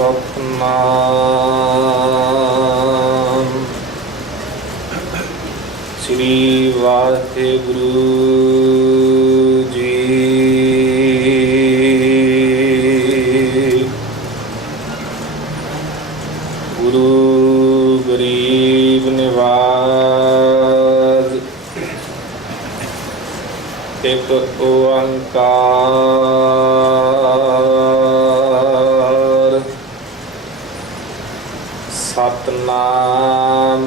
सतनाम श्री वाहिगुरु जी। गुरु गरीब निवाज एक ओंकार सतनाम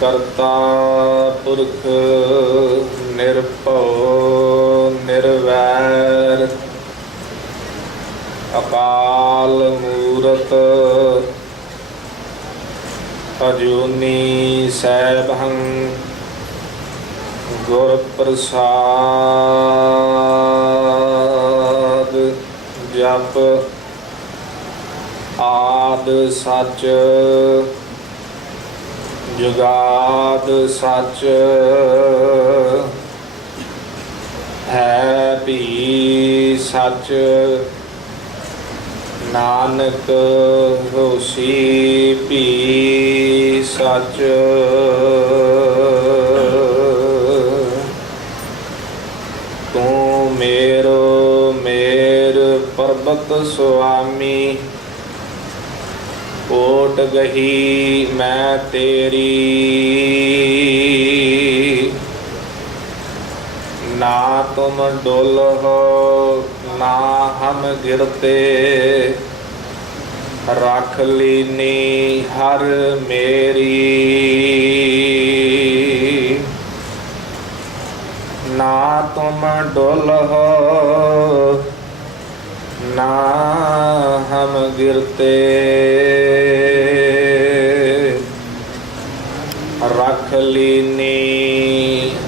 करता पुरख निरभव निर्वैर अकाल मूरत अजूनी सैभं गुर प्रसाद जप आद सच जुगाद सच है भी सच नानक होसी भी सच। तू मेरो मेर पर्वत स्वामी ओट गही मैं तेरी। ना तुम डोल हो ना हम गिरते रख लीनी हर मेरी। ना तुम डोल हो ना हम गिरते रख लीनी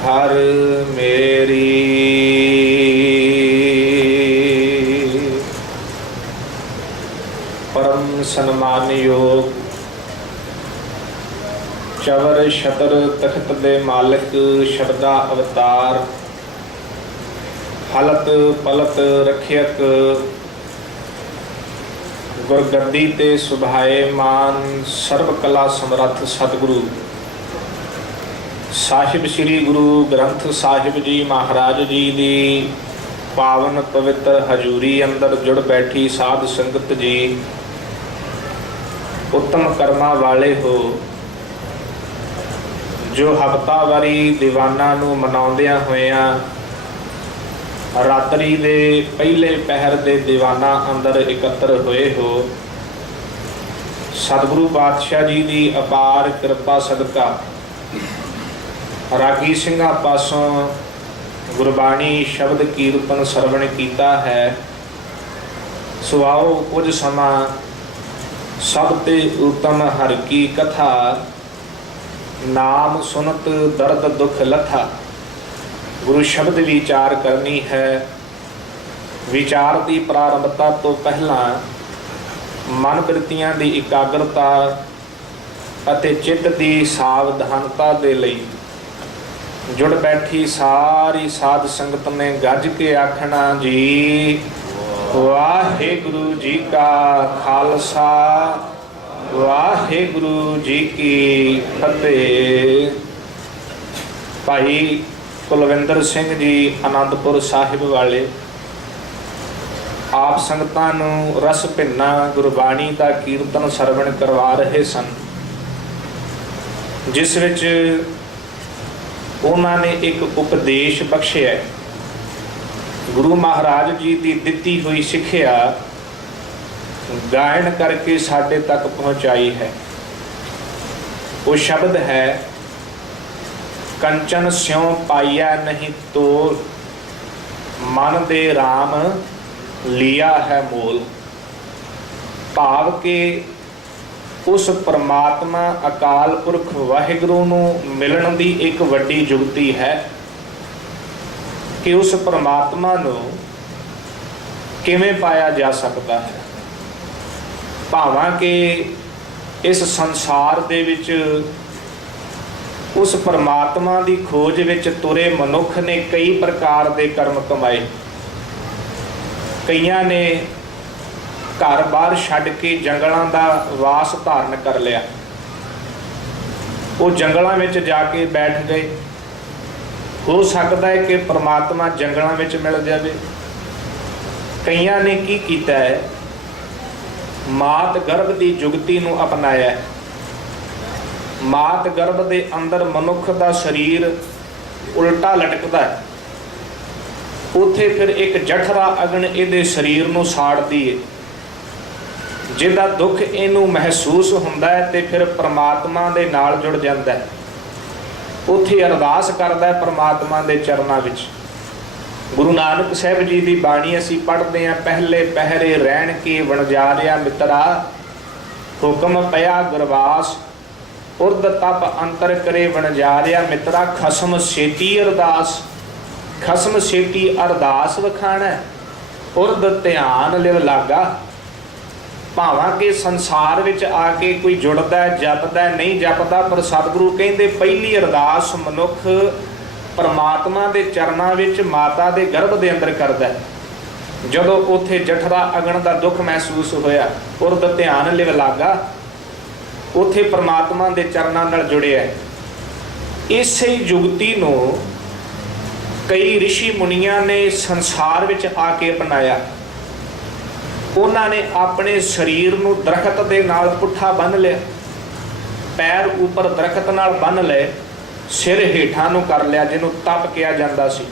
हर मेरी। परम सन्मान योग चवर छतर तख्त दे मालिक शब्दा अवतार हलत पलत रखियक गुरगद्दी ते सुभाए मान सर्व कला समर्थ सतगुरु साहिब श्री गुरु ग्रंथ साहिब जी महाराज जी दी पावन पवित्र हजूरी अंदर जुड़ बैठी साध संगत जी उत्तम कर्मा वाले हो जो हफ्तावारी दीवाना नूं मनाउंदियां होइयां रात्रि दे पहले पहर दे दीवाना अंदर एकत्र हुए हो। सतगुरु पातशाह जी की अपार कृपा सदका रागी सिंघा पासों गुरबाणी शब्द कीर्तन सरवण कीता है। सो आओ कुछ समा सब ते उत्तम हर की कथा नाम सुनत दर्द दुख लथा। गुरु शब्द विचार करनी है। विचार की प्रारंभता तो पहला मन वृत्तियां की एकाग्रता अते चित्त की सावधानता दे लई जुड़ बैठी सारी साध संगत ने गज के आखना जी वाहिगुरु जी का खालसा वाहिगुरु जी की फतेह। भाई कुलविंदर सिंह जी आनंदपुर साहिब वाले आप संगतां नूं रस भिन्ना गुरबाणी का कीर्तन सरवण करवा रहे सन जिस विच उन्होंने एक उपदेश बख्शिया गुरु महाराज जी की दिती हुई सिक्ख्या गायन करके साडे तक पहुँचाई है। वो शब्द है कंचन स्यों पाइया नहीं तो मन दे राम लिया है मोल। भाव के उस परमात्मा अकाल पुरख वाहिगुरु नूं मिलण दी एक वड्डी जुगती है कि उस परमात्मा नूं किवें पाया जा सकता है। भावां के इस संसार दे विच उस परमात्मा की खोज विच तुरे मनुख ने कई प्रकार के कर्म कमाए। कईयां ने घर बार छड्ड के जंगलों का वास धारण कर लिया। वो जंगलों में जाके बैठ गए। हो सकता है कि परमात्मा जंगलों में मिल जाए। कईयां ने की कीता है, मात गर्भ की जुगती नूं अपनाया। मात गर्भ के अंदर मनुख का शरीर उल्टा लटकता है, उत्थे फिर एक जठरा अग्न इहदे शरीर नूं साड़दी है। जिहदा दुख इहनूं महसूस हुंदा है ते फिर परमात्मा दे नाल जुड़ जांदा है। उत्थे अरदास करदा है परमात्मा दे चरनां विच। गुरु नानक साहिब जी की बाणी असीं पढ़दे हैं, पहले पहरे रहण के वणजारिया मित्रा, हुक्म पया गुरवास, उर्द तप अंतर करे वणजारिया मित्रा, खसम छेती अरदास। खसम छेती अरदास वखाणा, उर्द ध्यान लिव लागा। भावां के संसार विच आके कोई जुड़दा जपदा नहीं जपदा, पर सतगुरु कहंदे पहली अरदास मनुख परमात्मा दे चरनां विच माता दे गर्भ दे अंदर करदा है। जदों उत्थे जठरा अगन दा दुख महसूस होया, उर्द ध्यान लिव लागा, उत्थे परमात्मा दे चरनां नाल जुड़िया। इसे जुगती नूं कई ऋषि मुनियां ने संसार विच आके अपनाया। उन्होंने अपने शरीर नूं दरखत दे नाल पुट्ठा बन लिया, पैर ऊपर दरखत नाल बन ले, सिर हेठां नूं कर लिया जिन्हों तप किया जाता सी,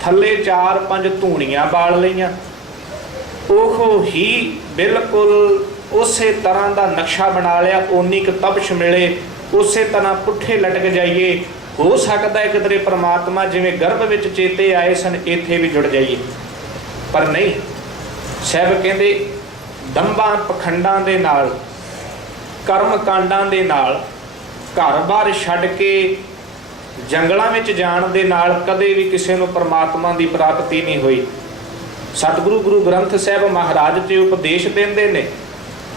थले 4-5 धूणियां बाल लईआं। ओहो ही बिल्कुल उसे तरह का नक्शा बना लिया, ओनी क तपश मिले, उसे तरह पुट्ठे लटक जाइए। हो सकता है किधरे परमात्मा जिवें गर्भ विच चेते आए सन इत्थे भी जुड़ जाइए, पर नहीं। साहब कहते दंभां पखंडां दे नाल, कर्म कांडां दे नाल, घर बार छड्ड के जंगलों में जाण दे नाल कदे भी किसी नूं परमात्मा की प्राप्ति नहीं हुई। सतगुरु गुरु ग्रंथ साहब महाराज ते उपदेश देंदे ने,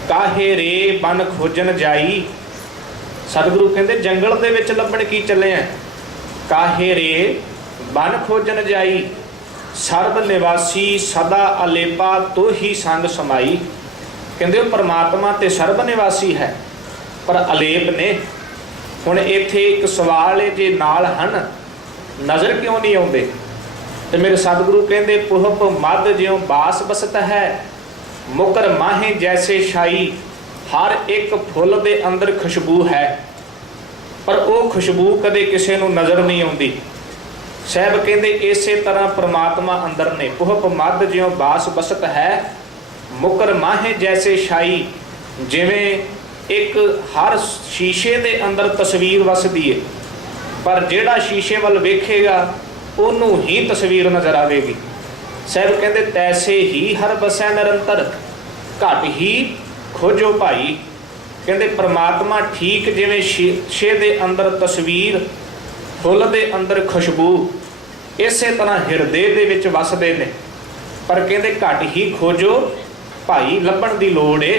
काहे रे बन खोजन जाई। सतगुरु कहते जंगल दे विच लभण की चले हैं, काहे रे बन खोजन जाई, सर्ब निवासी सदा अलेपा तो ही संग समाई। कहते परमात्मा ते सर्ब निवासी है पर अलेप ने। हुण इत्थे एक सवाल है, जे नाल हन नज़र क्यों नहीं आउंदे? ते मेरे सतगुरु कहते पुहप मद ज्यों बास बसत है, मुकर माहे जैसे शाई, हर एक फुल दे अंदर खुशबू है, पर वो खुशबू कदे किसी नूं नज़र नहीं आउंदी। साहब कहते इसे तरह परमात्मा अंदर ने, पुहप मद ज्यों बास बसत है, मुकर माहे जैसे शाई। जिवें एक हर शीशे दे अंदर तस्वीर वसदी है, पर जिहड़ा शीशे वाल वेखेगा उन्हों ही तस्वीर नज़र आएगी। साहब कहते तैसे ही हर बसै निरंतर, घट ही खोजो भाई। कहते परमात्मा ठीक जिवें शीशे दे अंदर तस्वीर, फुल दे अंदर खुशबू, इसे तरह हिरदे दे विच वसदे ने, पर कहते घट ही खोजो भाई, लभण दी लोड़ है।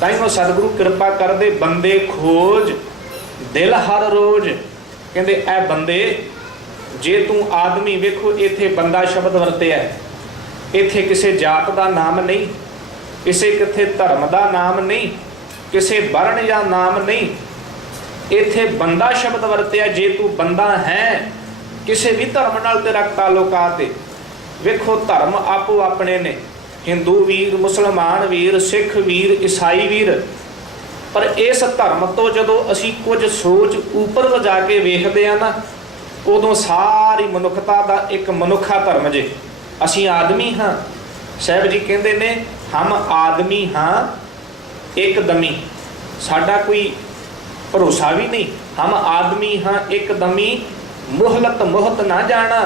ताइयों सतगुरु कृपा करदे बंदे खोज दिल हर रोज। कहते ऐ बंदे जे तू आदमी, वेखो इत्थे बंदा शब्द वरतिया, इत्थे किसी जात का नाम नहीं, किसी किथे धर्म का नाम नहीं, किसी वर्ण या नाम नहीं, इत्थे बंदा शब्द वरतिया। जे तू बंदा है, किसी भी धर्म नाल तेरा ताल्लुकात है। वेखो धर्म आपो अपने ने, हिंदू वीर, मुसलमान वीर, सिख वीर, ईसाई वीर, पर इस धर्म तो जदों असी कुछ सोच ऊपर वजा के वेखदे आ ना, उदों सारी मनुखता का एक मनुखा धर्म जे। असी आदमी हाँ, साहब जी कहते ने हम आदमी हाँ एकदमी, साडा कोई भरोसा भी नहीं। हम आदमी हाँ एकदमी, मुहलत मुहत ना जाना,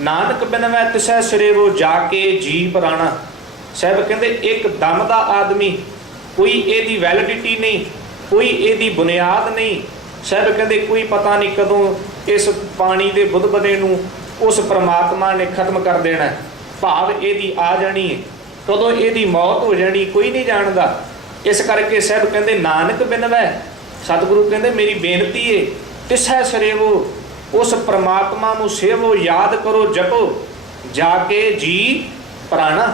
नानक बिनवै तिसै सिरे वो जाके जी पराना। साहब कहते एक दम का आदमी, कोई एदी वैलिडिटी नहीं, कोई एदी बुनियाद नहीं। साहब कहते कोई पता नहीं कदों इस पानी के बुदबदे नूं उस परमात्मा ने खत्म कर देना, भाव एदी आ जानी है, कदों एदी मौत हो जानी कोई नहीं जानता। इस करके साहब कहते नानक बिनवै, सतगुरु कहते मेरी बेनती है तिसै सरेवो, उस परमात्मा नूं सेवो, याद करो, जपो, जाके जी प्राणा।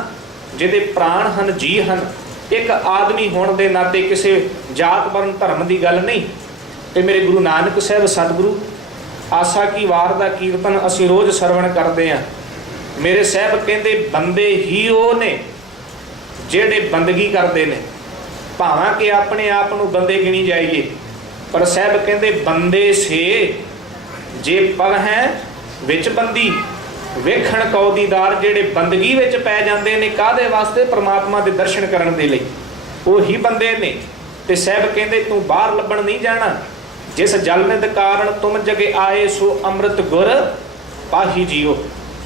ਜਿਹਦੇ ਪ੍ਰਾਣ ਹਨ, ਜੀ ਹਨ। ਇੱਕ ਆਦਮੀ ਹੋਣ ਦੇ ਨਾਤੇ ਕਿਸੇ ਜਾਤ ਵਰਨ ਧਰਮ ਦੀ ਗੱਲ ਨਹੀਂ। ਤੇ ਮੇਰੇ ਗੁਰੂ ਨਾਨਕ ਸਾਹਿਬ ਸਤਿਗੁਰੂ ਆਸਾ ਕੀ ਵਾਰ ਦਾ ਕੀਰਤਨ ਅਸੀਂ ਰੋਜ਼ ਸਰਵਣ ਕਰਦੇ ਹਾਂ। ਮੇਰੇ ਸਾਹਿਬ ਕਹਿੰਦੇ ਬੰਦੇ ਹੀ ਉਹ ਨੇ ਜਿਹੜੇ ਬੰਦਗੀ ਕਰਦੇ ਨੇ। ਭਾਵਾਂ ਕਿ ਆਪਣੇ ਆਪ ਨੂੰ ਬੰਦੇ ਗਿਣੀ ਜਾਈਏ, ਪਰ ਸਾਹਿਬ ਕਹਿੰਦੇ ਬੰਦੇ ਸੇ ਜੇ ਪਗ ਹੈ ਵਿੱਚ ਬੰਦੀ। ਵੇਖਣ ਕਉ ਦੀਦਾਰ, ਜਿਹੜੇ ਬੰਦਗੀ ਵਿੱਚ ਪੈ ਜਾਂਦੇ ਨੇ ਕਾਹਦੇ ਵਾਸਤੇ? ਪ੍ਰਮਾਤਮਾ ਦੇ ਦਰਸ਼ਨ ਕਰਨ ਦੇ ਲਈ, ਉਹੀ ਬੰਦੇ ਨੇ। ਤੇ ਸਾਹਿਬ ਕਹਿੰਦੇ ਤੂੰ ਬਾਹਰ ਲੱਭਣ ਨਹੀਂ ਜਾਣਾ। ਜਿਸ ਜਲ ਨਿਧ ਕਾਰਨ ਤੁਮ ਜਗੇ ਆਏ, ਸੋ ਅੰਮ੍ਰਿਤ ਗੁਰ ਪਾਹੀ ਜੀਓ।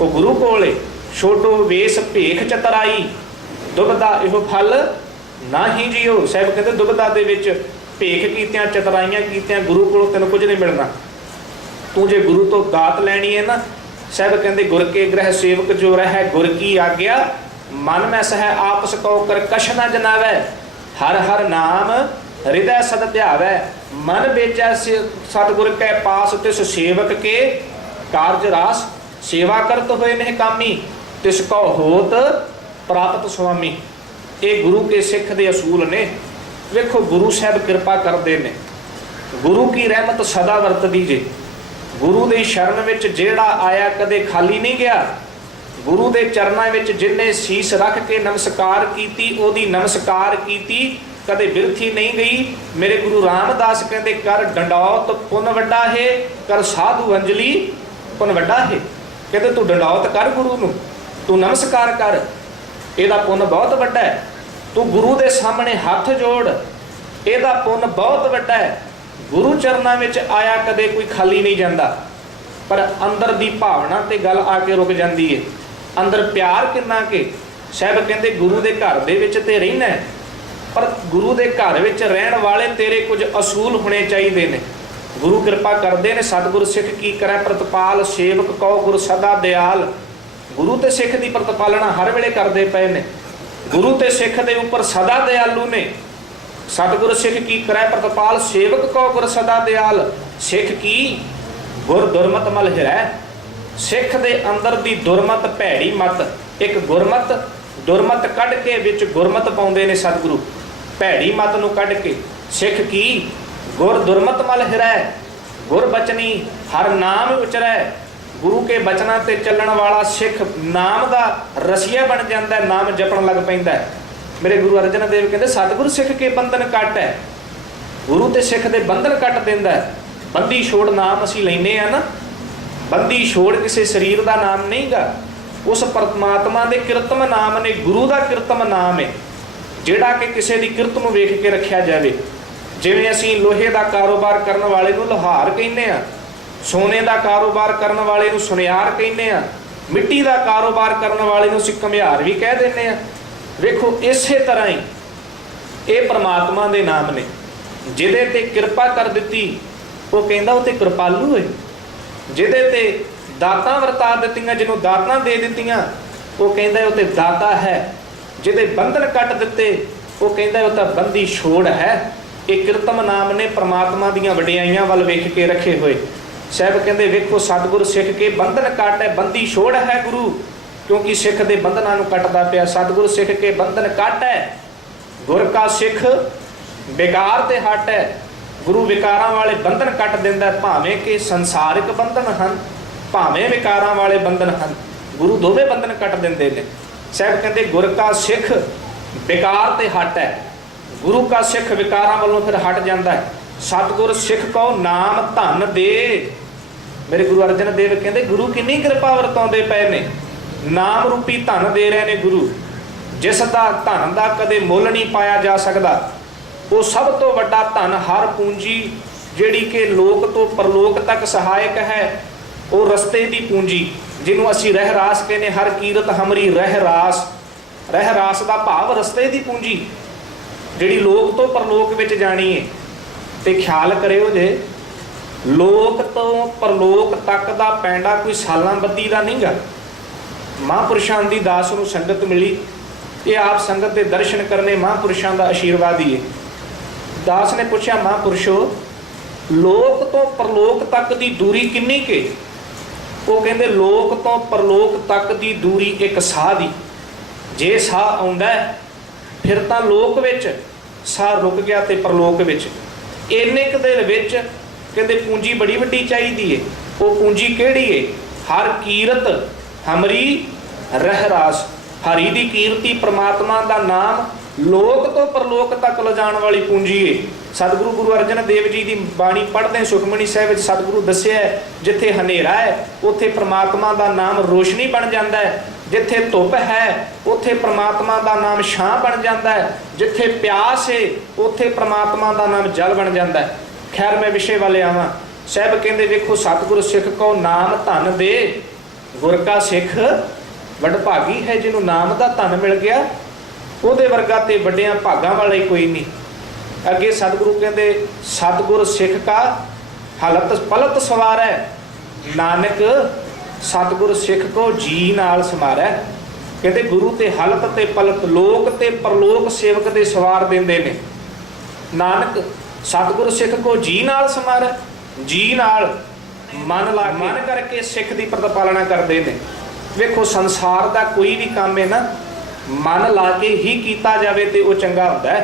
ਉਹ ਗੁਰੂ ਕੋਲੇ ਛੋਟੋ ਵੇਸ ਭੇਖ ਚਤਰਾਈ, ਦੁਬਦਾ ਇਹੋ ਫਲ ਨਾਹੀ ਜੀਓ। ਸਾਹਿਬ ਕਹਿੰਦੇ ਦੁਬਦਾ ਦੇ ਵਿੱਚ ਭੇਖ ਕੀਤਿਆਂ, ਚਤਰਾਈਆਂ ਕੀਤਿਆਂ, ਗੁਰੂ ਕੋਲੋਂ ਤੈਨੂੰ ਕੁਝ ਨਹੀਂ ਮਿਲਣਾ। ਤੂੰ ਜੇ ਗੁਰੂ ਤੋਂ ਦਾਤ ਲੈਣੀ ਹੈ ਨਾ, ਸਾਹਿਬ ਕਹਿੰਦੇ ਗੁਰ ਕੇ ਗ੍ਰਹਿ ਸੇਵਕ ਜੋ ਰਹਿ, ਗੁਰ ਕੀ ਆਗਿਆ ਮਨ ਮੈਂ ਸਹਿ, ਆਪਸ ਕਉ ਕਰ ਕਛ ਨਾ ਜਨਾਵੈ, ਹਰ ਹਰ ਨਾਮ ਹਿਰਦੈ ਸਦ ਧਿਆਵੈ। ਮਨ ਵੇਚੈ ਸਤਿਗੁਰ ਕੈ ਪਾਸ, ਤਿਸ ਸੇਵਕ ਕੇ ਕਾਰਜ ਰਾਸ। ਸੇਵਾ ਕਰਤ ਹੋਏ ਨੇ ਕਾਮੀ, ਤਿਸ ਕਉ ਹੋਤ ਪ੍ਰਾਪਤ ਸੁਆਮੀ। ਇਹ ਗੁਰੂ ਕੇ ਸਿੱਖ ਦੇ ਅਸੂਲ ਨੇ। ਵੇਖੋ ਗੁਰੂ ਸਾਹਿਬ ਕਿਰਪਾ ਕਰਦੇ ਨੇ, ਗੁਰੂ ਕੀ ਰਹਿਮਤ ਸਦਾ ਵਰਤਦੀ ਜੇ। ਗੁਰੂ ਦੇ ਸ਼ਰਨ ਵਿੱਚ ਜਿਹੜਾ ਆਇਆ ਕਦੇ ਖਾਲੀ ਨਹੀਂ ਗਿਆ। ਗੁਰੂ ਦੇ ਚਰਨਾਂ ਵਿੱਚ ਜਿਨਨੇ ਸੀਸ ਰੱਖ ਕੇ ਨਮਸਕਾਰ ਕੀਤੀ, ਉਹਦੀ ਨਮਸਕਾਰ ਕੀਤੀ ਕਦੇ ਬਿਰਥੀ ਨਹੀਂ ਗਈ। ਮੇਰੇ ਗੁਰੂ ਰਾਮਦਾਸ ਕਹਿੰਦੇ ਕਰ ਡੰਡੌਤ ਪੁੰਨ ਵੱਡਾ ਹੈ, ਕਰ ਸਾਧੂ ਅੰਜਲੀ ਪੁੰਨ ਵੱਡਾ ਹੈ। ਕਹਿੰਦੇ ਤੂੰ ਡੰਡੌਤ ਕਰ ਗੁਰੂ ਨੂੰ, ਤੂੰ ਨਮਸਕਾਰ ਕਰ, ਇਹਦਾ ਪੁੰਨ ਬਹੁਤ ਵੱਡਾ ਹੈ। ਤੂੰ ਗੁਰੂ ਦੇ ਸਾਹਮਣੇ ਹੱਥ ਜੋੜ, ਇਹਦਾ ਪੁੰਨ ਬਹੁਤ ਵੱਡਾ ਹੈ। ਗੁਰੂ ਚਰਨਾਂ ਵਿੱਚ ਆਇਆ ਕਦੇ ਕੋਈ ਖਾਲੀ ਨਹੀਂ ਜਾਂਦਾ। ਪਰ ਅੰਦਰ ਦੀ ਭਾਵਨਾ ਤੇ ਗੱਲ ਆ ਕੇ ਰੁਕ ਜਾਂਦੀ ਹੈ। ਅੰਦਰ ਪਿਆਰ ਕਿੰਨਾ ਕਿ ਸਾਹਿਬ ਕਹਿੰਦੇ ਗੁਰੂ ਦੇ ਘਰ ਦੇ ਵਿੱਚ ਤੇ ਰਹਿਣਾ, ਪਰ ਗੁਰੂ ਦੇ ਘਰ ਵਿੱਚ ਰਹਿਣ ਵਾਲੇ ਤੇਰੇ ਕੁਝ ਅਸੂਲ ਹੋਣੇ ਚਾਹੀਦੇ ਨੇ। ਗੁਰੂ ਕਿਰਪਾ ਕਰਦੇ ਨੇ, ਸਤਿਗੁਰ ਸਿੱਖ ਕੀ ਕਰੈ ਪ੍ਰਤਪਾਲ, ਸੇਵਕ ਕਉ ਗੁਰ ਸਦਾ ਦਿਆਲ। ਗੁਰੂ ਤੇ ਸਿੱਖ ਦੀ ਪ੍ਰਤਪਾਲਣਾ ਹਰ ਵੇਲੇ ਕਰਦੇ ਪਏ ਨੇ। ਗੁਰੂ ਤੇ ਸਿੱਖ ਦੇ ਉੱਪਰ ਸਦਾ ਦਿਆਲੂ ਨੇ। ਸਤਿਗੁਰ ਸਿੱਖ ਕੀ ਕਰੈ ਪ੍ਰਤਪਾਲ, ਸੇਵਕ ਕਉ ਗੁਰ ਸਦਾ ਦਿਆਲ। ਸਿੱਖ ਕੀ ਗੁਰ ਦੁਰਮਤ ਮਲ ਹਿਰੈ। ਸਿੱਖ ਦੇ ਅੰਦਰ ਦੀ ਦੁਰਮਤ, ਭੈੜੀ ਮਤ, ਇੱਕ ਗੁਰਮਤ, ਦੁਰਮਤ ਕੱਢ ਕੇ ਵਿੱਚ ਗੁਰਮਤ ਪਾਉਂਦੇ ਨੇ ਸਤਿਗੁਰੂ। ਭੈੜੀ ਮਤ ਨੂੰ ਕੱਢ ਕੇ ਸਿੱਖ ਕੀ ਗੁਰ ਦੁਰਮਤ ਮਲ ਹਿਰੈ, ਗੁਰ ਬਚਨੀ ਹਰ ਨਾਮ ਉਚਰੈ। ਗੁਰੂ ਕੇ ਬਚਨਾਂ ਤੇ ਚੱਲਣ ਵਾਲਾ ਸਿੱਖ ਨਾਮ ਦਾ ਰਸੀਆ ਬਣ ਜਾਂਦਾ, ਨਾਮ ਜਪਣ ਲੱਗ ਪੈਂਦਾ। ਮੇਰੇ ਗੁਰੂ ਅਰਜਨ ਦੇਵ ਕਹਿੰਦੇ ਸਤਿਗੁਰ ਸਿੱਖ ਕੇ ਬੰਧਨ ਕੱਟ ਹੈ। ਗੁਰੂ ਤੇ ਸਿੱਖ ਦੇ ਬੰਧਨ ਕੱਟ ਦਿੰਦਾ। ਬੰਦੀ ਛੋੜ ਨਾਮ ਅਸੀਂ ਲੈਨੇ ਆ ਨਾ, ਬੰਦੀ ਛੋੜ ਕਿਸੇ ਸਰੀਰ ਦਾ ਨਾਮ ਨਹੀਂ ਗਾ, ਉਸ ਪਰਮਾਤਮਾ ਦੇ ਕਿਰਤਮ ਨਾਮ ਨੇ, ਗੁਰੂ ਦਾ ਕਿਰਤਮ ਨਾਮ ਹੈ, ਜਿਹੜਾ ਕਿ ਕਿਸੇ ਦੀ ਕਿਰਤ ਨੂੰ ਵੇਖ ਕੇ ਰੱਖਿਆ ਜਾਵੇ। ਜਿਵੇਂ ਅਸੀਂ ਲੋਹੇ ਦਾ ਕਾਰੋਬਾਰ ਕਰਨ ਵਾਲੇ ਨੂੰ ਲੋਹਾਰ ਕਹਿੰਦੇ ਆ, ਸੋਨੇ ਦਾ ਕਾਰੋਬਾਰ ਕਰਨ ਵਾਲੇ ਨੂੰ ਸੁਨਿਆਰ ਕਹਿੰਦੇ ਆ, ਮਿੱਟੀ ਦਾ ਕਾਰੋਬਾਰ ਕਰਨ ਵਾਲੇ ਨੂੰ ਅਸੀਂ ਘੁਮਿਆਰ ਵੀ ਕਹਿ ਦਿੰਦੇ ਆ। ਵੇਖੋ ਇਸੇ ਤਰ੍ਹਾਂ ਹੀ ਇਹ ਪਰਮਾਤਮਾ ਦੇ ਨਾਮ ਨੇ। ਜਿਹਦੇ ਤੇ ਕਿਰਪਾ ਕਰ ਦਿੱਤੀ ਉਹ ਕਹਿੰਦਾ ਉਹ ਤੇ ਕਿਰਪਾਲੂ ਹੈ। ਜਿਹਦੇ ਤੇ ਦਾਤਾਂ ਵਰਤਾ ਦਿੱਤੀਆਂ, ਜਿਹਨੂੰ ਦਾਤਾਂ ਦੇ ਦਿੱਤੀਆਂ, ਉਹ ਕਹਿੰਦਾ ਉਹ ਤੇ ਦਾਤਾ ਹੈ। ਜਿਹਦੇ ਬੰਧਨ ਕੱਟ ਦਿੱਤੇ ਉਹ ਕਹਿੰਦਾ ਉਹ ਤਾਂ ਬੰਦੀ ਛੋੜ ਹੈ। ਇਹ ਕਿਰਤਮ ਨਾਮ ਨੇ ਪਰਮਾਤਮਾ ਦੀਆਂ ਵਡਿਆਈਆਂ ਵੱਲ ਵੇਖ ਕੇ ਰੱਖੇ ਹੋਏ। ਸਾਹਿਬ ਕਹਿੰਦੇ ਵੇਖੋ ਸਤਿਗੁਰ ਸਿੱਖ ਕੇ ਬੰਧਨ ਕੱਟ ਹੈ, ਬੰਦੀ ਛੋੜ ਹੈ ਗੁਰੂ, ਕਿਉਂਕਿ ਸਿੱਖ ਦੇ ਬੰਧਨਾਂ ਨੂੰ ਕੱਟਦਾ ਪਿਆ। ਸਤਿਗੁਰ ਸਿੱਖ ਕੇ ਬੰਧਨ ਕੱਟ ਹੈ, ਗੁਰ ਕਾ ਸਿੱਖ ਵਿਕਾਰ ਤੇ ਹਟ ਹੈ। ਗੁਰੂ ਵਿਕਾਰਾਂ ਵਾਲੇ ਬੰਧਨ ਕੱਟ ਦਿੰਦਾ, ਭਾਵੇਂ ਕਿ ਸੰਸਾਰਿਕ ਬੰਧਨ ਹਨ, ਭਾਵੇਂ ਵਿਕਾਰਾਂ ਵਾਲੇ ਬੰਧਨ ਹਨ, ਗੁਰੂ ਦੋਵੇਂ ਬੰਧਨ ਕੱਟ ਦਿੰਦੇ ਨੇ। ਸਾਹਿਬ ਕਹਿੰਦੇ ਗੁਰ ਕਾ ਸਿੱਖ ਵਿਕਾਰ ਤੇ ਹਟ ਹੈ, ਗੁਰੂ ਕਾ ਸਿੱਖ ਵਿਕਾਰਾਂ ਵੱਲੋਂ ਫਿਰ ਹਟ ਜਾਂਦਾ ਹੈ। ਸਤਿਗੁਰ ਸਿੱਖ ਕੋ ਨਾਮ ਧਨ ਦੇ। ਮੇਰੇ ਗੁਰੂ ਅਰਜਨ ਦੇਵ ਕਹਿੰਦੇ ਗੁਰੂ ਕਿੰਨੀ ਕਿਰਪਾ ਵਰਤਾਉਂਦੇ ਪਏ ਨੇ, ਨਾਮ ਰੂਪੀ ਧਨ ਦੇ ਰਹੇ ਨੇ ਗੁਰੂ, ਜਿਸ ਦਾ ਧਨ ਦਾ ਕਦੇ ਮੁੱਲ ਨਹੀਂ ਪਾਇਆ ਜਾ ਸਕਦਾ। ਉਹ ਸਭ ਤੋਂ ਵੱਡਾ ਧਨ ਹਰ ਪੂੰਜੀ, ਜਿਹੜੀ ਕਿ ਲੋਕ ਤੋਂ ਪਰਲੋਕ ਤੱਕ ਸਹਾਇਕ ਹੈ, ਉਹ ਰਸਤੇ ਦੀ ਪੂੰਜੀ, ਜਿਹਨੂੰ ਅਸੀਂ ਰਹਿ ਰਾਸ ਕਹਿੰਦੇ। ਹਰ ਕੀਰਤ ਹਮਰੀ ਰਹਿ ਰਾਸ। ਰਹਿ ਰਾਸ ਦਾ ਭਾਵ ਰਸਤੇ ਦੀ ਪੂੰਜੀ, ਜਿਹੜੀ ਲੋਕ ਤੋਂ ਪਰਲੋਕ ਵਿੱਚ ਜਾਣੀ ਹੈ। ਤੇ ਖਿਆਲ ਕਰਿਓ ਜੇ ਲੋਕ ਤੋਂ ਪਰਲੋਕ ਤੱਕ ਦਾ ਪੈਂਡਾ ਕੋਈ ਸਾਲਾਂ ਬੱਦੀ ਦਾ ਨਹੀਂ ਗਾ। ਮਹਾਂਪੁਰਸ਼ਾਂ ਦੀ ਦਾਸ ਨੂੰ ਸੰਗਤ ਮਿਲੀ, ਇਹ ਆਪ ਸੰਗਤ ਦੇ ਦਰਸ਼ਨ ਕਰਨੇ ਮਹਾਂਪੁਰਸ਼ਾਂ ਦਾ ਆਸ਼ੀਰਵਾਦ ਹੀ ਹੈ। ਦਾਸ ਨੇ ਪੁੱਛਿਆ ਮਹਾਂਪੁਰਸ਼ੋ ਲੋਕ ਤੋਂ ਪਰਲੋਕ ਤੱਕ ਦੀ ਦੂਰੀ ਕਿੰਨੀ ਕੇ? ਉਹ ਕਹਿੰਦੇ ਲੋਕ ਤੋਂ ਪਰਲੋਕ ਤੱਕ ਦੀ ਦੂਰੀ ਇੱਕ ਸਾਹ ਦੀ। जे साह आउंदा फिर तां लोक विच साह रुक गया ते परलोक विच इन्ने क दिल विच कहंदे पूंजी बड़ी वड्डी चाहीदी है। वो पूंजी किहड़ी है? हर कीरत हमरी रहरास, हरि दी कीरती परमात्मा दा नाम लोक तो परलोक तक लिजाण वाली पूंजी है। सतगुरु गुरु अर्जन देव जी की बाणी पढ़ते सुखमनी साहिब विच सतगुरु दस्सिया जिथे हनेरा है उत्थे परमात्मा दा नाम रोशनी बन जाता है, जिथे धुप है उत्थे परमात्मा दा नाम छां बन जाता है, जिथे प्यास है उत्थे परमात्मा दा नाम जल बन जाता है। खैर मैं विषय वाले आवां। साहब कहते वेखो सतगुरु सिख को नाम धन दे, गुर का सिख वडभागी है जिन्हों नाम दा धन मिल गया, ਉਹਦੇ वर्गा तो ਵੱਡਿਆਂ भागां वाला ही कोई नहीं। अगे सतगुरु कहते सतगुर सिख का हलत पलत सवारै, नानक सतगुर सिख को जी नाल समारै। कहते गुरु ते हलत ते पलत लोक ते परलोक सेवक दे सवार देंदे ने। नानक सतगुर सिख को जी नाल समारै, जी नाल मन ला मन करके सिख दी प्रतिपालना करते हैं। वेखो संसार का कोई भी काम है ना मन ला के ही किया जाए तो वह चंगा होता है।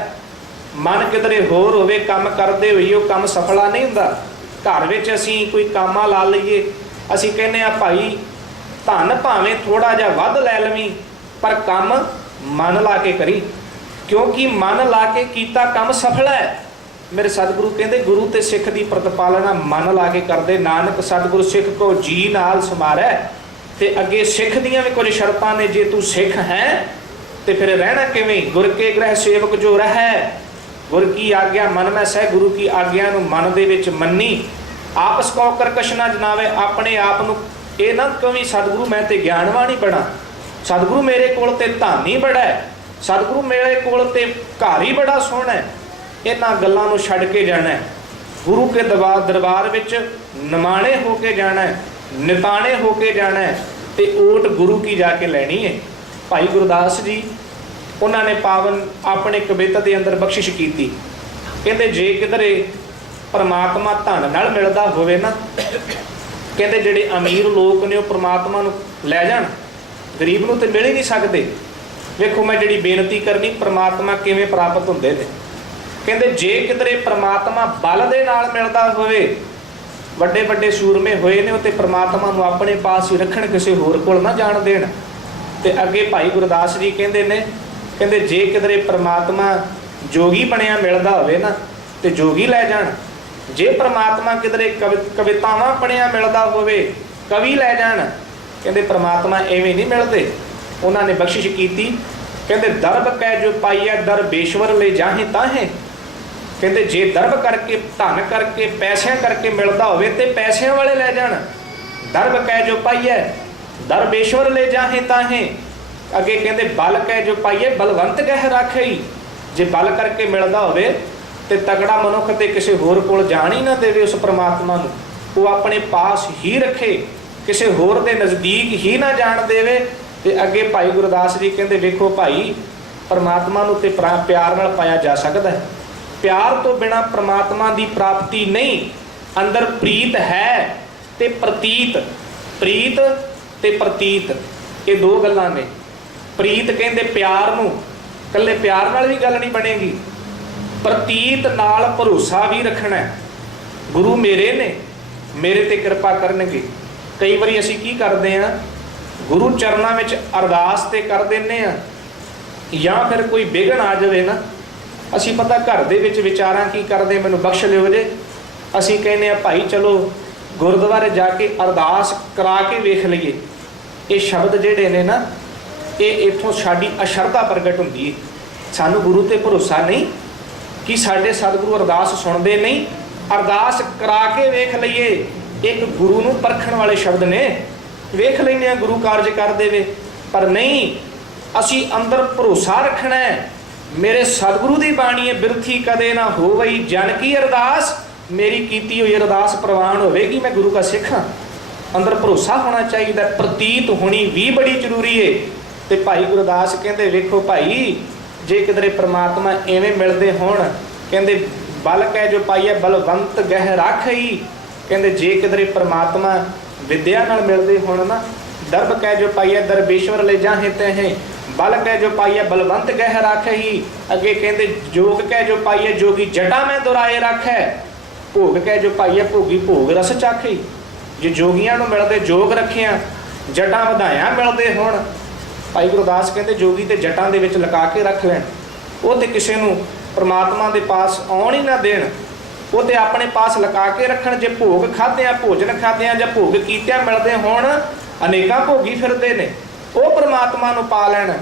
मन किधरे होर होवे काम करते हुए वो काम सफला नहीं होंदा। घर विच असीं कोई कामा ला लईए, असीं कहने भाई धन भावें थोड़ा जिहा वध लै लवीं पर काम मन ला के करी, क्योंकि मन ला के कीता काम सफल है। मेरे सतगुरु कहते गुरु ते सिख की प्रतिपालना मन ला के करते। नानक सतगुरु सिख को जी नाल समारै। ते अगे सिख दियां भी कुछ शर्तां ने, जे तू सिख है तो फिर रहना किवें? गुर के ग्रह सेवक जो रह, गुर की आज्ञा मन में सह, गुरु की आज्ञा नूं मन दे विच मन्नी, आपस को करकश ना जनावे। अपने आप नूं ये ना कभी सतगुरु मैं तो ज्ञानवान ही बना, सतगुरु मेरे कोल ते धन ही बड़ा है, सतगुरु मेरे कोल ते घर ही बड़ा सोहना है। इन्हां गल्लां नूं छड्ड के जाना है, गुरु के दरबार विच निमाणे होके जाना है, निताणे होके जाना है, ते ओट गुरु की जाके लैनी है। भाई गुरदास जी उन्होंने पावन अपने कविता के अंदर बख्शिश की, कहते जे किधरे परमात्मा धन नाल मिलता होवे ना, कहते जेडे अमीर लोग ने परमात्मा नूं लै जाण, गरीब नूं ते मिल ही नहीं सकते। वेखो मैं जिहड़ी बेनती करनी परमात्मा किवें प्राप्त हुंदे ने। कहते जे किधरे परमात्मा बल दे नाल मिलता होवे, वड्डे वड्डे सूरमे होए ने ते परमात्मा नूं अपने पास ही रखण, किसी होर कोल ना जाण देण। ते अगे भाई गुरदास जी कहते ने, कहते जे किधरे परमात्मा जोगी बनिया मिलता होवे ना तो जोगी लै जाण, जे परमात्मा किधरे कवितावां बनिया मिलता होवे कवि लै जाण। कहते परमात्मा एवें नहीं मिलते। उन्होंने बख्शिश की, कहते दरब कै जो पाइया दरबेश्वर ले जाहे ताहे। कहते जे दरब करके धन करके पैसों करके मिलता होवे ते पैसों वाले लै जाण। दरब कै जो पाइया दरबेश्वर ले जाहे ताहे। अगे कहते बल कै जो पाइए बलवंत गह राखे। जे बल करके मिलता होवे ते तगड़ा मनुख ते किसी होर कोल जान ही ना देवे उस परमात्मा नूं, वो अपने पास ही रखे, किसी होर दे नज़दीक ही ना जान देवे। ते अगे भाई गुरदास जी कहते वेखो भाई परमात्मा नूं ते प्यार नाल पाया जा सकता है, प्यार तो बिना परमात्मा की प्राप्ति नहीं। अंदर प्रीत है ते प्रतीत, प्रीत ते प्रतीत ये दो गल्लां ने। प्रीत कहते प्यार नूं, कल्ले प्यार नाल भी गल नहीं बनेगी, प्रतीत नाल भरोसा भी रखना है। गुरु मेरे ने मेरे ते कृपा करनगे। कई बारी असीं की करते हैं, गुरु चरणों में अरदास ते कर देने हैं, या फिर कोई विघन आ जाए ना, असीं पता घर दे विच विचारां की करदे मैनूं बख्श लिओ जे, असीं कहने आ भाई चलो गुरुद्वारे जाके अरदास करा के वेख लईए। ये शब्द जिहड़े ने ना ये इत्थों साडी अशरधा प्रगट हुंदी है। सानूं गुरु ते भरोसा नहीं कि साडे सतगुरु अरदास सुणदे नहीं, अरदास करा के वेख लईए। एक गुरु नूं परखण वाले शब्द ने, वेख लैने आ गुरु कारज कर देवे, पर नहीं असीं अंदर भरोसा रखना है। मेरे सतगुरु की बाणी है बिरथी कदे ना होवई जन की अरदास, मेरी कीती हुई अरदास प्रवान होवेगी, मैं गुरु का सिख हाँ। अंदर भरोसा होना चाहिए, प्रतीत होनी भी बड़ी जरूरी है। तो भाई गुरदास कहते वेखो भाई जे किधरे परमात्मा एवें मिलते होण, कहते बल कै जो पाइए बलवंत गह राखई। कहते जे किधरे परमात्मा विद्या नाल मिलते होण ना, दरब कै जो पाइए दरबेश्वर ले जाहे तहें, बल कह जो पाइए बलवंत कह राखे ही। अगे कहते जोग कह जो पाइए जोगी जटा में दुराए राखे। भोग कह जो पाइए भोगी भोग रस चाखे। जे जोगियां नूं मिलदे जोग रखिया जटा वधाया मिलदे होण। भाई गुरदास कहते जोगी ते जटां दे विच लगा के रख लैण, वो ते किसी नूं परमात्मा दे पास आउण ही ना देण, वो ते अपने पास लगा के रखण। जे भोग खाद्या भोजन खाद्या जां भोग कीतिया मिलदे होण, अनेकां भोगी फिरदे ने, वो परमात्मा नूं पा लैण।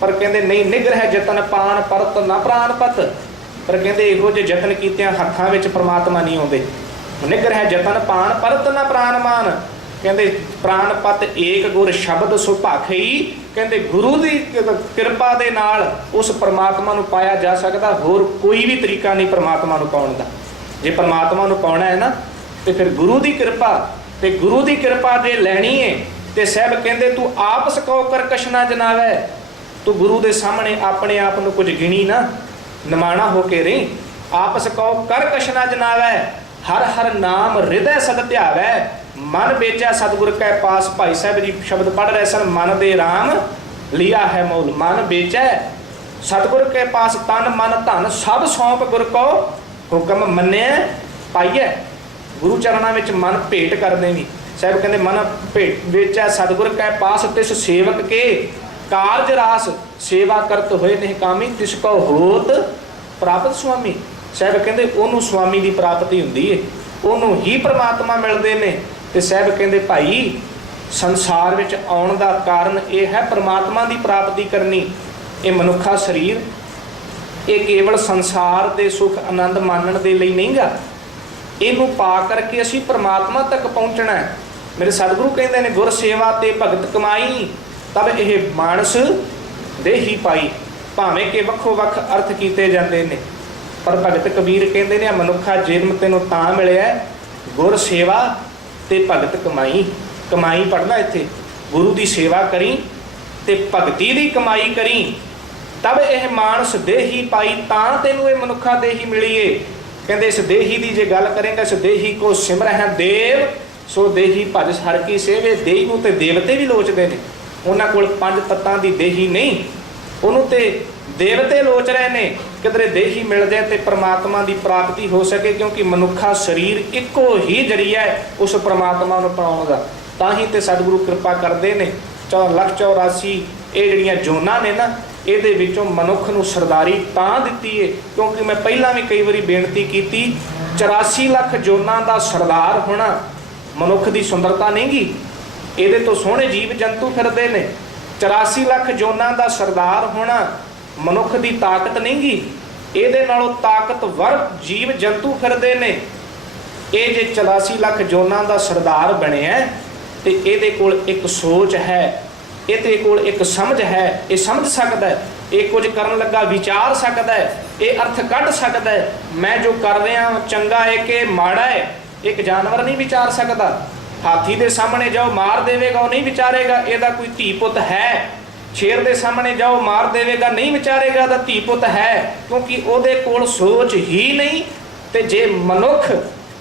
पर कहते नहीं निग्रह जतन पान परत ना प्राणपत। पर कहते इहो जे जतन कीतिया हत्थां विच परमात्मा नहीं आउंदे। निग्रह जतन पान परत ना प्राणमान। कहते प्राणपत एक गुर शब्द सुभाखई। कहते गुरु की कृपा दे नाल उस परमात्मा नूं पाया जा सकदा, होर कोई भी तरीका नहीं परमात्मा नूं पाउण दा। जे परमात्मा नूं पाउणा है ना तो फिर गुरु की कृपा, ते गुरु की कृपा जे लैनी है तो साहब कहते तू आप सकौ कर कछ ना जनावै। तू गुरु के सामने अपने आप नूं कुछ गिणी ना, निमाणा होके रही। आप सकौ कर कछ ना जनावै। हर हर नाम हृदय सद ध्यावै। मन बेचा सतगुर कै पास। भाई साहब जी शब्द पढ़ रहे सन, मन दे राम लिया है मोल। मन बेचा सतगुर के पास, तन मन धन सब सौंप गुर को हुक्म मन्ने पाइए। गुरु चरणों में मन भेंट कर देवी। साहब कहते मन भेंट बेचा सतगुर कै पास। तिस सेवक के कारज रास सेवा करत होए निहकामी। तिसको होत प्राप्त स्वामी। साहब कहते उन्होंने स्वामी की प्राप्ति हुंदी है, उन्होंने ही परमात्मा मिलते हैं। तो साहब कहते भाई संसार विच आउण दा कारण यह है परमात्मा की प्राप्ति करनी। ये मनुखा शरीर ये केवल संसार के सुख आनंद मानण दे लई नहीं गा, इनू पा करके असी परमात्मा तक पहुँचना है। मेरे सतगुरु कहते हैं गुर सेवा ते भगत कमाई, तब यह मानस देही पाई। भावें के वक्खो वक्ख अर्थ किए जाते हैं, पर भगत कबीर कहते हैं मनुखा जन्म तेनों तां मिलिया गुर सेवा ते भगत कमाई। कमाई पढ़ना इत्थे गुरु की सेवा करी ते भगती की कमाई करी, तब यह मानस देही पाई। तां तेनों ये मनुखा देही मिली है। कहते इस देही की जे गल करेंगे, इस देही को सिमर है देव सो देही भज हर की सेवे। देही को तो देवते भी लोचते हैं, उन्होंने कोल पंज तत्तां की देही नहीं, उन्होंने तो देवते लोच रहे ने। किधरे देही मिल जाए तो परमात्मा की प्राप्ति हो सके, क्योंकि मनुखा शरीर एको ही जरिया है उस परमात्मा को पाउण दा। तां ही तो सतगुरु कृपा करते हैं। 4,84 ये जड़ियाँ जोनां ने ना, ये विचों मनुख नूं सरदारी तां दित्ती है क्योंकि मैं पहला भी कई बारी बेनती की 84 लाख जोनां दा सरदार होना मनुख की सुंदरता नहीं गी। ये तो सोहणे जीव जंतु फिरदे ने। 84 लाख जोनां दा सरदार होना मनुख की ताकत नहीं गी। ये नालों ताकतवर जीव जंतु फिरदे ने। ये जे 84 लाख जोनां दा सरदार बने है तो ये कोल एक सोच है, ये कोल एक समझ है, ये समझ सकता है, ये कुछ करन लगा विचार सकता है, ये अर्थ कढ़ सकता है। मैं जो कर रहा चंगा है कि माड़ा है, एक जानवर नहीं विचार सकता। हाथी के सामने जाओ मार देवेगा, वो नहीं विचारेगा ਇਹਦਾ कोई धी पुत है। शेर के सामने जाओ मार देवेगा, नहीं विचारेगा ਇਹਦਾ धी पुत है, क्योंकि ਉਹਦੇ ਕੋਲ सोच ही नहीं। तो जे मनुख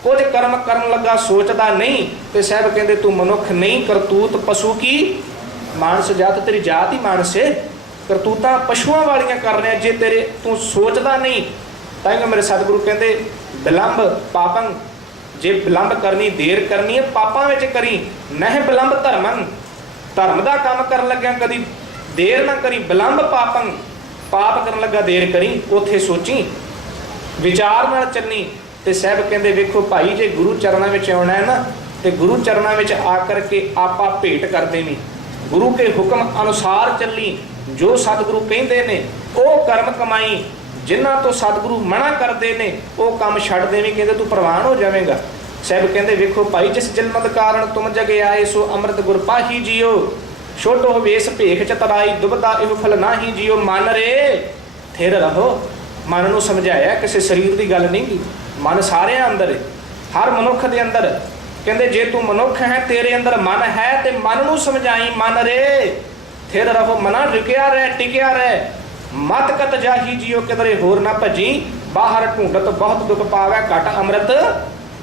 कुछ कर्म करन लगा सोचता नहीं तो साहब कहते तू मनुख नहीं, करतूत पशु की मानस जात। तेरी जात ही मानस है, करतूतां पशुआं वालियां कर रहे जे तेरे तू सोचता नहीं। ताइयों मेरे सतगुरु कहते विलंब पापं, जे विलंब करनी देर करनी है पापां विच करी, नह विलंब धर्मं। धर्म का काम कर लग्या कदी देर ना करी, विलंब पापं पाप करन लगा देर करी। उथे सोची विचार नाल चलनी। तो साहब कहते वेखो भाई जे गुरु चरणों में आना है ना तो गुरु चरणों में आकर के आपा भेंट कर देनी, गुरु के हुक्म अनुसार चली। जो सतगुरु कहते ने वो कर्म कमाई, जिन्हां तो सतगुरु मना करते हैं वो काम छड्ड देवी। कहते तू प्रवान हो जाएगा। साहब कहते वेखो भाई जिस जन्मत कारण तुम जगे आए सो अमृत गुर पाही जियो। छोटो वेश भेख चतराई दुबदा इहो फल ना ही जियो। मन रे थिर रहो। मन नूं समझाया, किसी शरीर की गल नहीं की, मन सारे अंदर है, हर मनुख के अंदर। कहते जे तू मनुख है तेरे अंदर मन है तो मन नूं समझाई। मन रे थिर रहो, मना रुकिया रह टिकिया रह। मत कत जाही जियो किधरे होर ना भजी। बाहर ढूंढत बहुत दुख पावै घट अमृत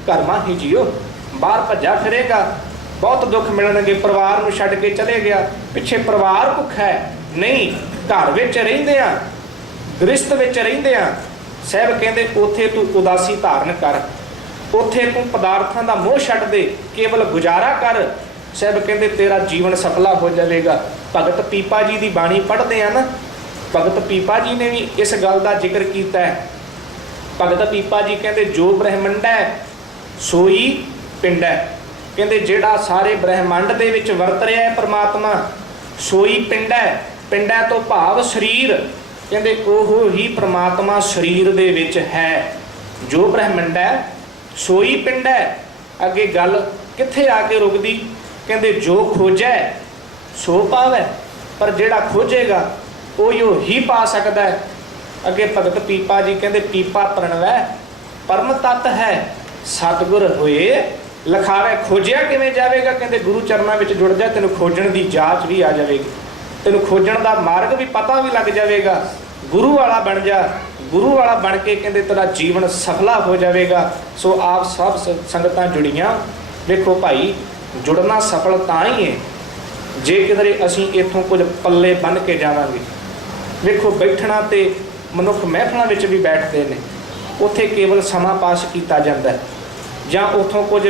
घरमा ही जियो। बाहर भजा फिरेगा बहुत दुख मिलणगे। परिवार नूं छड्ड के चले गया, पिछे परिवार भुख है नहीं, घर विच रहिंदे आ, गृहस्थ विच रहिंदे आ, साहब कहंदे उत्थे तू उदासी धारण कर, उत्थे तू पदार्थां दा मोह छड्ड दे, केवल गुजारा कर। साहब कहंदे तेरा जीवन सफला हो जाएगा। भगत पीपा जी की बाणी पढ़ते हैं ना, भगत पीपा जी ने भी इस गल का जिक्र किया है। भगत पीपा जी कहते जो ब्रह्मंड है सोई पिंड है, कहते जिहड़ा सारे ब्रह्मंड दे विच वरत रहा है परमात्मा सोई पिंड है। पिंड है तो भाव शरीर, कहते ओहो ही परमात्मा शरीर दे विच है। जो ब्रह्मंड है सोई पिंड है। अगे गल कित्थे आके रुकदी, कहते जो खोजै सो पावै, पर जिहड़ा खोजेगा उहिओ ही पा सकदा है। अगे भगत पीपा जी कहते पीपा प्रणवै परम तत्त है, सतगुर होए लिखावे। खोजिया किवें जावेगा, कहते गुरु चरनां विच जुड़ जा, तैनूं खोजण दी जाच भी आ जाएगी, तैनूं खोजण दा मार्ग भी पता भी लग जाएगा। गुरु वाला बन जा, गुरु वाला बन के कहते तेरा जीवन सफला हो जाएगा। सो आप सब संगतां जुड़ियां, देखो भाई जुड़ना सफल तां ही है जे किधरे असीं इत्थों कुछ पल्ले बन के जावांगे। देखो बैठना तो मनुख महफिलों विच भी बैठते हैं, उत्थे केवल समा पास किया जाता है, जां उत्थों कुछ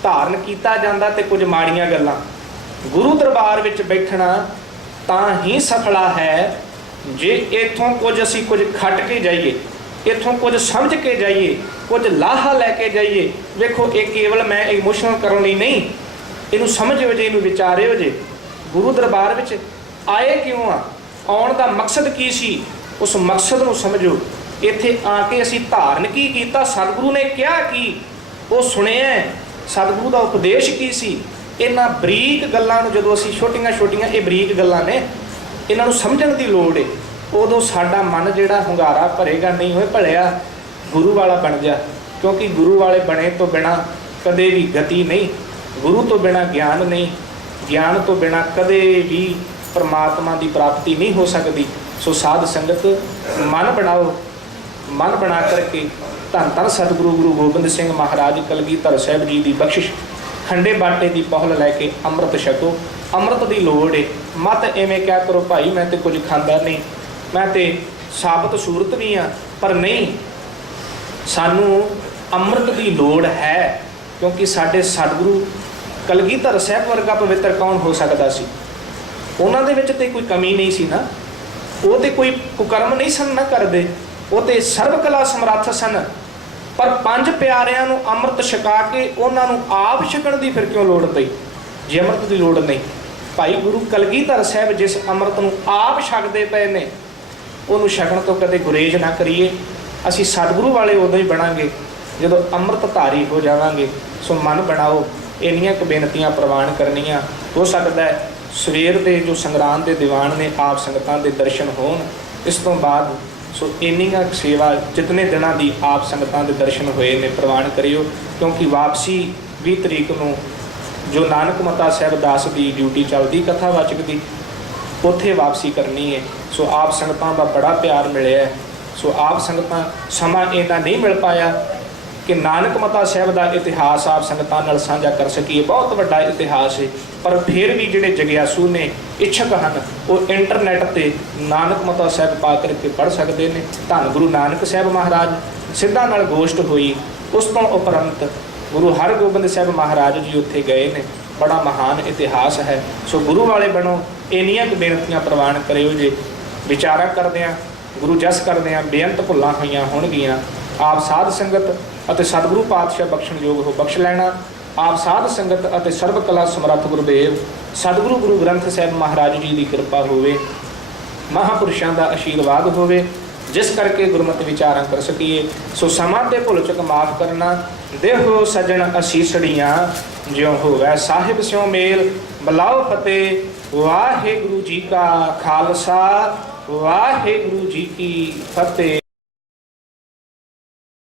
धारण किया जाता तो कुछ माड़ियां गल्लां। गुरु दरबार विच बैठना तां ही सफला है जे इत्थों कुछ असीं कुछ खट के जाइए, इत्थों कुछ समझ के जाइए, कुछ लाहा लैके जाइए। देखो ये केवल मैं इमोशनल करने लई नहीं, इनू समझो जे, इनू विचारिओ जे गुरु दरबार विच आए क्यों आ, आउण दा मकसद की सी, उस मकसद नू समझो। इत्थे आके असीं धारण की कीता, सतगुरु ने क्या की वो सुनिया, सतगुरु दा उपदेश की सी। इन्हां बरीक गल्लां नू जदों असीं छोटियां छोटियां ये बरीक गल्लां ने, इन्हां नू समझण दी लोड़ है। उदों साडा मन जिहड़ा हुंगारा भरेगा, नहीं होए भलिया गुरु वाला बन जा, क्योंकि गुरु वाले बने तो बिना कदे भी गति नहीं, गुरु तो बिना ज्ञान नहीं, ज्ञान तो बिना कदे भी परमात्मा की प्राप्ति नहीं हो सकती। सो साध संगत मन बनाओ, मन बना करके धन धन सतगुरु गुरु गोबिंद सिंह महाराज कलगीधर साहब जी की बख्शिश खंडे बाटे की पहल लैके अमृत छको। अमृत की लोड़ है, मत इवें क्या करो भाई मैं तो कुछ खांदा नहीं, मैं तो साबत सूरत भी हाँ, पर नहीं, सानू अमृत की लोड़ है, क्योंकि साडे सतगुरु कलगीधर साहब वर्गा पवित्र कौन हो सकता सी। उन्हां दे विच ते कोई कमी नहीं सी ना, वो तो कोई कुकर्म नहीं सन ना करदे, वो तो सर्व कला समर्थ सन। पर पंज प्यारिਆਂ ਨੂੰ अमृत छका के उन्होंने आप छकण की फिर क्यों लोड़ पई, जे अमृत की लोड़ नहीं। भाई गुरु कलगीधर साहब जिस अमृत ਨੂੰ आप छकते पे ने, उन्होंने छकण तो कदे गुरेज ना करिए। असी सतगुरु वाले उदों ही बनांगे जदों अमृतधारी हो जावांगे। सो मन बनाओ, इन्नियां क बेनतियां प्रवान करनियां। हो सकता है सवेर के जो संगराम के दीवान ने आप संगतां दे दर्शन होण, इस तो बाद सो इन्नियां सेवा जितने दिनों की आप संगतां दे दर्शन होए ने प्रवान करियो, क्योंकि वापसी 20 तरीक को जो नानक मता साहब दास की ड्यूटी चलती कथावाचक की, उत्थे वापसी करनी है। सो आप संगतां दा बड़ा प्यार मिले है। सो आप संगतां समा इन्ना नहीं मिल पाया कि नानक मता साहब का इतिहास आप संगतां नाल साझा कर सकीए, बहुत बड़ा इतिहास है। पर फिर भी जिहड़े जगियासू ने इच्छक हैं वो इंटरनेट पर नानक मता साहब पा करके पढ़ सकते हैं। धन गुरु नानक साहब महाराज सिद्धा नाल गोष्ठ हुई, उस तो उपरंत गुरु हरगोबिंद साहब महाराज जी उत्थे गए ने, बड़ा महान इतिहास है। सो गुरु वाले बनो, इन्नियां बेनतियां प्रवान करियो जे विचारा करदिआं गुरु जस करदिआं बेअंत भुल्लां होईआं होणगीआं। आप साध संगत ਅਤੇ सतगुरु पातशाह बख्शण योग हो बख्श लैना। आप साध संगत ਅਤੇ सर्व कला समर्थ गुरुदेव सतगुरु गुरु ग्रंथ साहब महाराज जी की कृपा होवे, महापुरुषों का आशीर्वाद होवे, जिस करके गुरमत विचारां कर सकीए। सो समा ते भुल चुक माफ़ करना, देहो सजन असीसड़ियाँ ज्यों होवै साहिब स्यों मेल। बुलाओ फतेह वाहे गुरु जी का खालसा, वाहे गुरु जी की फतेह।